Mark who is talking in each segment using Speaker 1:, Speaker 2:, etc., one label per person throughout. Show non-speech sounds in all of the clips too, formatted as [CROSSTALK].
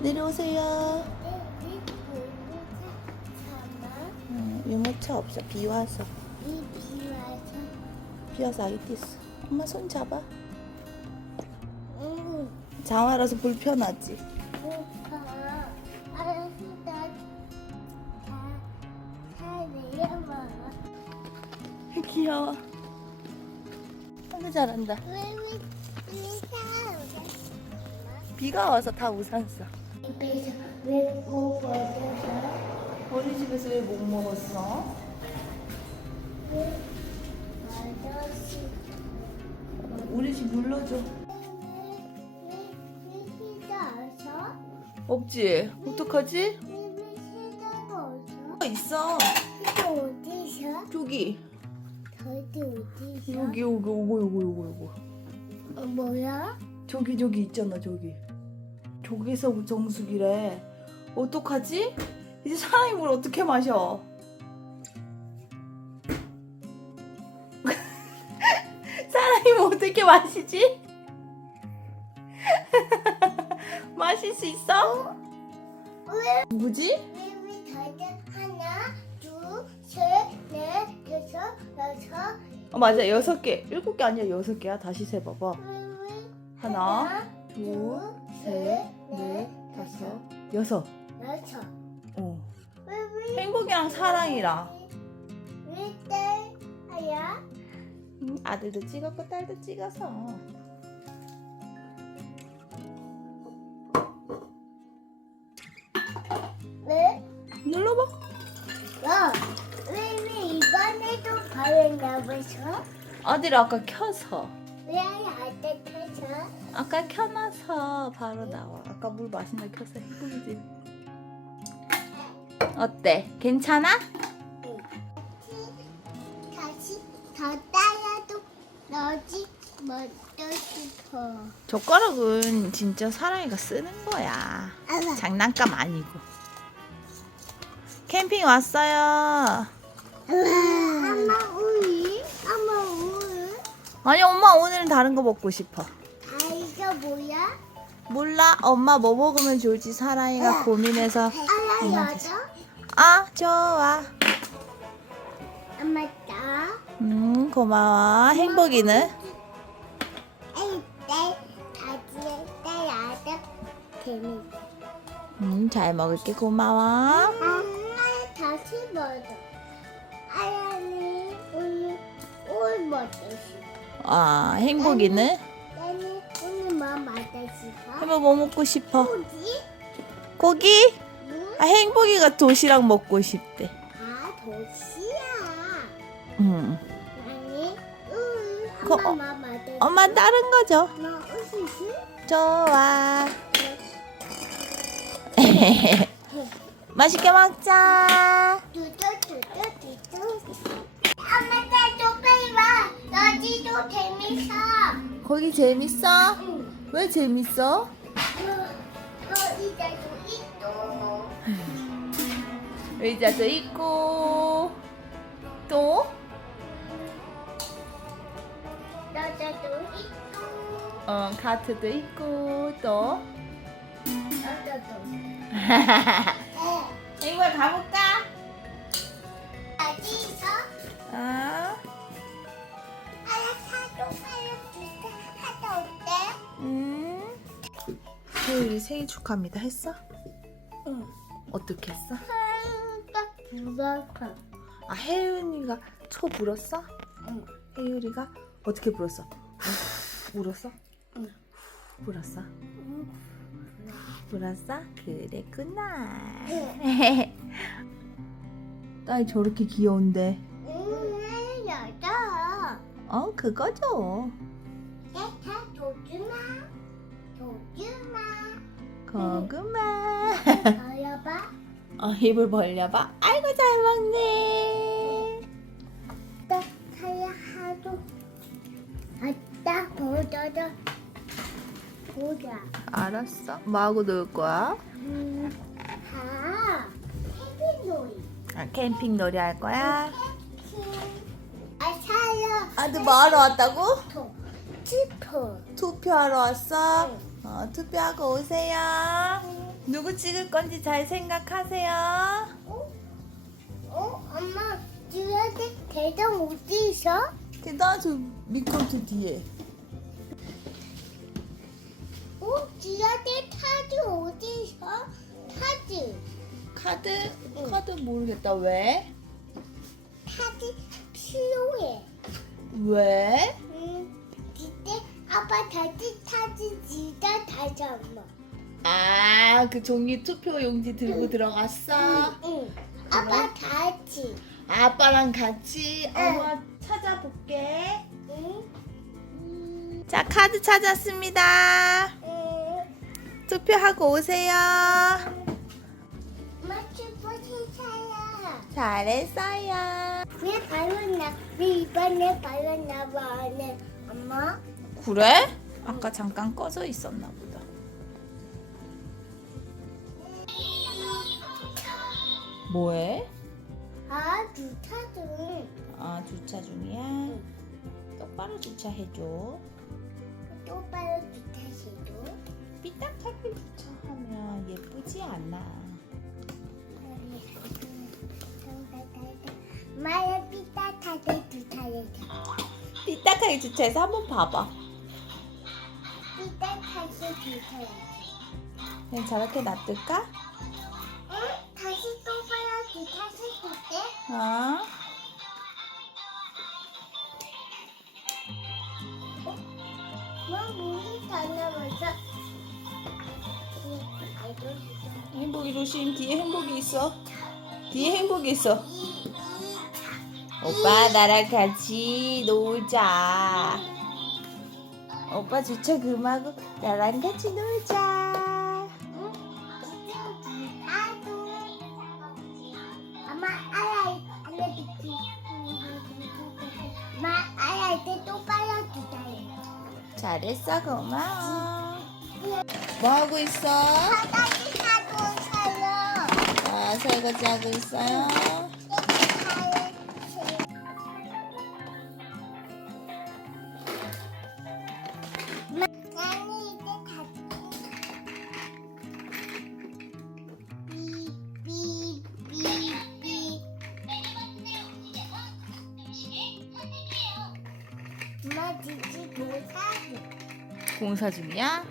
Speaker 1: 내려오세요.
Speaker 2: 이
Speaker 1: 음, 유모차 없어. 비 와서.
Speaker 2: 비 와서
Speaker 1: 비 와서 아기 뛰었어. 엄마 손 잡아.
Speaker 2: 응
Speaker 1: 장화라서 불편하지. [LAUGHS] 귀여워. 아이고 잘한다. 비가 와서 다 우산 써.
Speaker 2: 집에서 왜 못 먹어서
Speaker 1: 우리 집에서 왜 못 먹었어?
Speaker 2: 왜
Speaker 1: 우리 집 눌러줘. 없지? 어떡하지? 어, 있어. 저기.
Speaker 2: 저기 어디서
Speaker 1: 여기, 여기, 요거, 요거, 요거, 요거.
Speaker 2: 어, 뭐야
Speaker 1: 저기, 저기 있잖아, 저기. 저기서 정수기래. 어떡하지? 이제 사람이 물 어떻게 마셔? [LAUGHS] 사람이 물 어떻게 마시지? [LAUGHS] 마실 수 있어?
Speaker 2: 왜
Speaker 1: 누구지?
Speaker 2: 왜왜 다들 하나 둘 셋넷 다섯 여섯
Speaker 1: 어, 맞아, 여섯 개. 일곱 개 아니야, 여섯 개야. 다시 세봐봐.
Speaker 2: 왜 왜
Speaker 1: 하나, 둘, 셋, 넷, 다섯, 여섯.
Speaker 2: 여섯
Speaker 1: 어. 행복이랑 사랑이랑.
Speaker 2: 왜딸 아야
Speaker 1: 음, 아들도 찍었고 딸도 찍어서.
Speaker 2: 왜?
Speaker 1: 눌러봐.
Speaker 2: 야, 왜왜 이번에도 바랬나 보셔?
Speaker 1: 아들이 아까 켜서.
Speaker 2: 왜 아들 켜서?
Speaker 1: 아까 켜놔서 바로 나와. 아까 물 마신다 켜서 행복이지. 어때? 괜찮아?
Speaker 2: 다시 더 따라도 너지 먹고 싶어.
Speaker 1: 젓가락은 진짜 사랑이가 쓰는 거야.
Speaker 2: 알아.
Speaker 1: 장난감 아니고. 캠핑 왔어요.
Speaker 2: 엄마 우유? 엄마 우유?
Speaker 1: 아니 엄마 오늘은 다른 거 먹고 싶어. 몰라 엄마 뭐 먹으면 좋을지 사랑이가 고민해서
Speaker 2: 알아
Speaker 1: 엄마
Speaker 2: 여자?
Speaker 1: 아 좋아
Speaker 2: 엄마 나.
Speaker 1: 음 고마워 행복이는
Speaker 2: 아들 재밌어.
Speaker 1: 음 잘 먹을게 고마워
Speaker 2: 엄마 다시 먹어. 아야니 오늘 먹고 싶어.
Speaker 1: 아 행복이는
Speaker 2: 먹고 싶어?
Speaker 1: 행복 뭐 먹고 싶어
Speaker 2: 고기?
Speaker 1: 고기
Speaker 2: 응?
Speaker 1: 아 행복이가 도시락 먹고 싶대
Speaker 2: 아 도시야.
Speaker 1: 음
Speaker 2: 아니, 응.
Speaker 1: 그,
Speaker 2: 엄마
Speaker 1: 어,
Speaker 2: 뭐 먹고
Speaker 1: 엄마 다른 거죠
Speaker 2: 너 으시시?
Speaker 1: 좋아 [LAUGHS] 맛있게 먹자
Speaker 2: 뚜뚜뚜뚜뚜뚜. 엄마 나좀 빨리 와. 너지도 재밌어.
Speaker 1: 거기 재밌어?
Speaker 2: 응.
Speaker 1: 왜 재밌어?
Speaker 2: 너 이제도 있어.
Speaker 1: 의자도 있고 또
Speaker 2: 너도 있고.
Speaker 1: 어, 카트도 있고 또 [LAUGHS]
Speaker 2: 너도.
Speaker 1: 행복이 가볼까?
Speaker 2: 어디 있어?
Speaker 1: 아,
Speaker 2: 하나 사줘 사줘
Speaker 1: 혜율이 생일 축하합니다 했어?
Speaker 2: 응.
Speaker 1: 어떻게 했어?
Speaker 2: 딱 불었어.
Speaker 1: 아 혜윤이가 초 불었어?
Speaker 2: 응.
Speaker 1: 혜율이가 어떻게 불었어? 후, 불었어?
Speaker 2: 응.
Speaker 1: 후, 불었어? 불었어? 그랬구나. [LAUGHS] 딸이 저렇게 귀여운데.
Speaker 2: 응, 여자.
Speaker 1: 어 그거죠. 고구마.
Speaker 2: 더여봐.
Speaker 1: 어 입을 벌려봐. 아이고 잘 먹네.
Speaker 2: 딱 사야 하도. 아따 보자자. 보자.
Speaker 1: 알았어. 뭐하고 놀 거야?
Speaker 2: 음, 다. 해피놀이.
Speaker 1: 아, 캠핑 놀이 할 거야?
Speaker 2: 아 사요.
Speaker 1: 아들 뭐 하러 왔다고?
Speaker 2: 도. 치프.
Speaker 1: 투표하러 왔어? 어, 투표하고 오세요. 누구 찍을 건지 잘 생각하세요.
Speaker 2: 어? 어? 엄마 지하대 대장 어디 있어?
Speaker 1: 대단 저 미끄럼틀 뒤에.
Speaker 2: 어? 지하대 타지 어디 있어? 타지
Speaker 1: 카드
Speaker 2: 응.
Speaker 1: 카드 모르겠다 왜?
Speaker 2: 타지 필요해
Speaker 1: 왜?
Speaker 2: 아빠 타지 타지 지다 타지 엄마
Speaker 1: 아 그 종이 투표 용지 들고
Speaker 2: 응.
Speaker 1: 들어갔어.
Speaker 2: 응 아빠 타지
Speaker 1: 아빠랑 같이
Speaker 2: 응.
Speaker 1: 엄마 찾아볼게.
Speaker 2: 응?
Speaker 1: 자 카드 찾았습니다.
Speaker 2: 응
Speaker 1: 투표하고 오세요. 잘했어요.
Speaker 2: 왜 발랐나? 왜 이번에 발랐나 봐, 네. 엄마?
Speaker 1: 그래? 아까 잠깐 꺼져 있었나 보다. 뭐해?
Speaker 2: 아, 주차등.
Speaker 1: 아 주차 중이야. 똑바로 주차해줘.
Speaker 2: 똑바로 주차시도.
Speaker 1: 삐딱하게 주차하면 예쁘지 않아.
Speaker 2: 마야 삐딱하게 주차해줘.
Speaker 1: 삐딱하게 주차해서 한번 봐봐. 그냥 저렇게 놔둘까?
Speaker 2: 응? 다시 똑바로 주차시킬게.
Speaker 1: 어?
Speaker 2: 뭐, 물이 다? 아이고,
Speaker 1: 행복이 조심. 뒤에 행복이 있어. 뒤에 행복이 있어. 오빠 나랑 같이 놀자. 오빠 주차 그만하고 나랑 같이 놀자.
Speaker 2: 응? 나도. 엄마, 알아, 알려줄게. 엄마, 알아, 이제 똑바로 주차해.
Speaker 1: 잘했어 고마워. 뭐 하고 있어?
Speaker 2: 바닥에 사고 사요.
Speaker 1: 아 설거지 하고 있어요. 공사 중이야?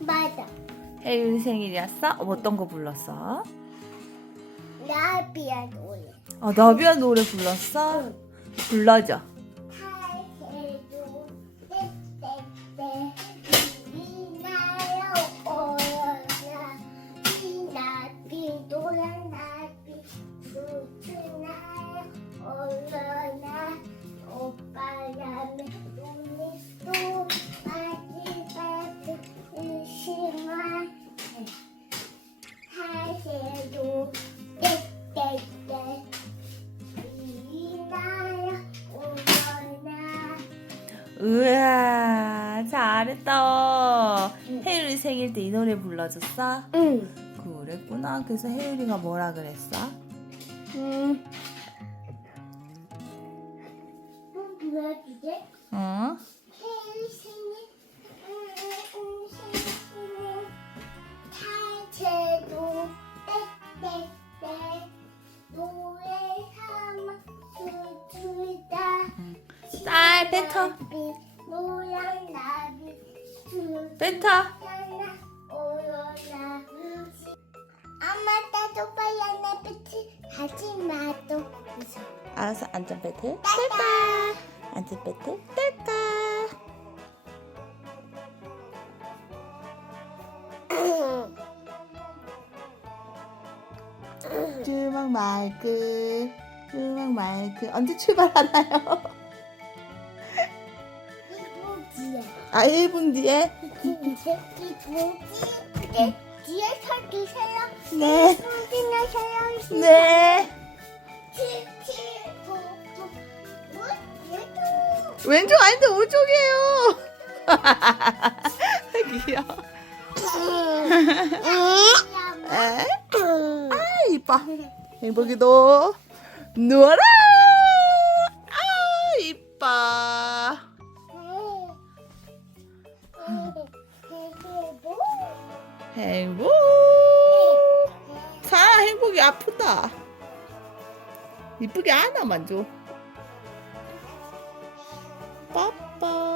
Speaker 2: 맞아.
Speaker 1: 혜윤 생일이었어? 어, 어떤 거 불렀어?
Speaker 2: 나비야 노래.
Speaker 1: 아 나비야 노래 불렀어? 불러줘. 생일 때 이 노래 불러줬어?
Speaker 2: 응.
Speaker 1: 그랬구나. 그래서 혜율이가 뭐라 그랬어?
Speaker 2: 음. 또 불러주게.
Speaker 1: 어?
Speaker 2: 생일 생일 음, 생일 탈채도 떼떼떼 노래 삼아 수주다
Speaker 1: 쌀 뱉어.
Speaker 2: 노란 나비 수
Speaker 1: 뱉어.
Speaker 2: 엄마 나도 빨리 내 빛이 하지 마도 무서워.
Speaker 1: 알았어 안전벨트. 뗄까? 안전벨트. 뗄까? 주먹 마이크 주먹 마이크 언제 출발하나요?
Speaker 2: 이거지야
Speaker 1: 아 1분 뒤에?
Speaker 2: 이제 이거지? 그래 뒤에 서주세요.
Speaker 1: 네.
Speaker 2: 손진을 세요.
Speaker 1: 네. 왼쪽 아닌데 오쪽이에요. [LAUGHS] 귀여워. 음. 아 이뻐. 행복이도 누워라. 아 이뻐. 행복. 사랑 행복이 아프다. 이쁘게 하나만 줘. 빠빠.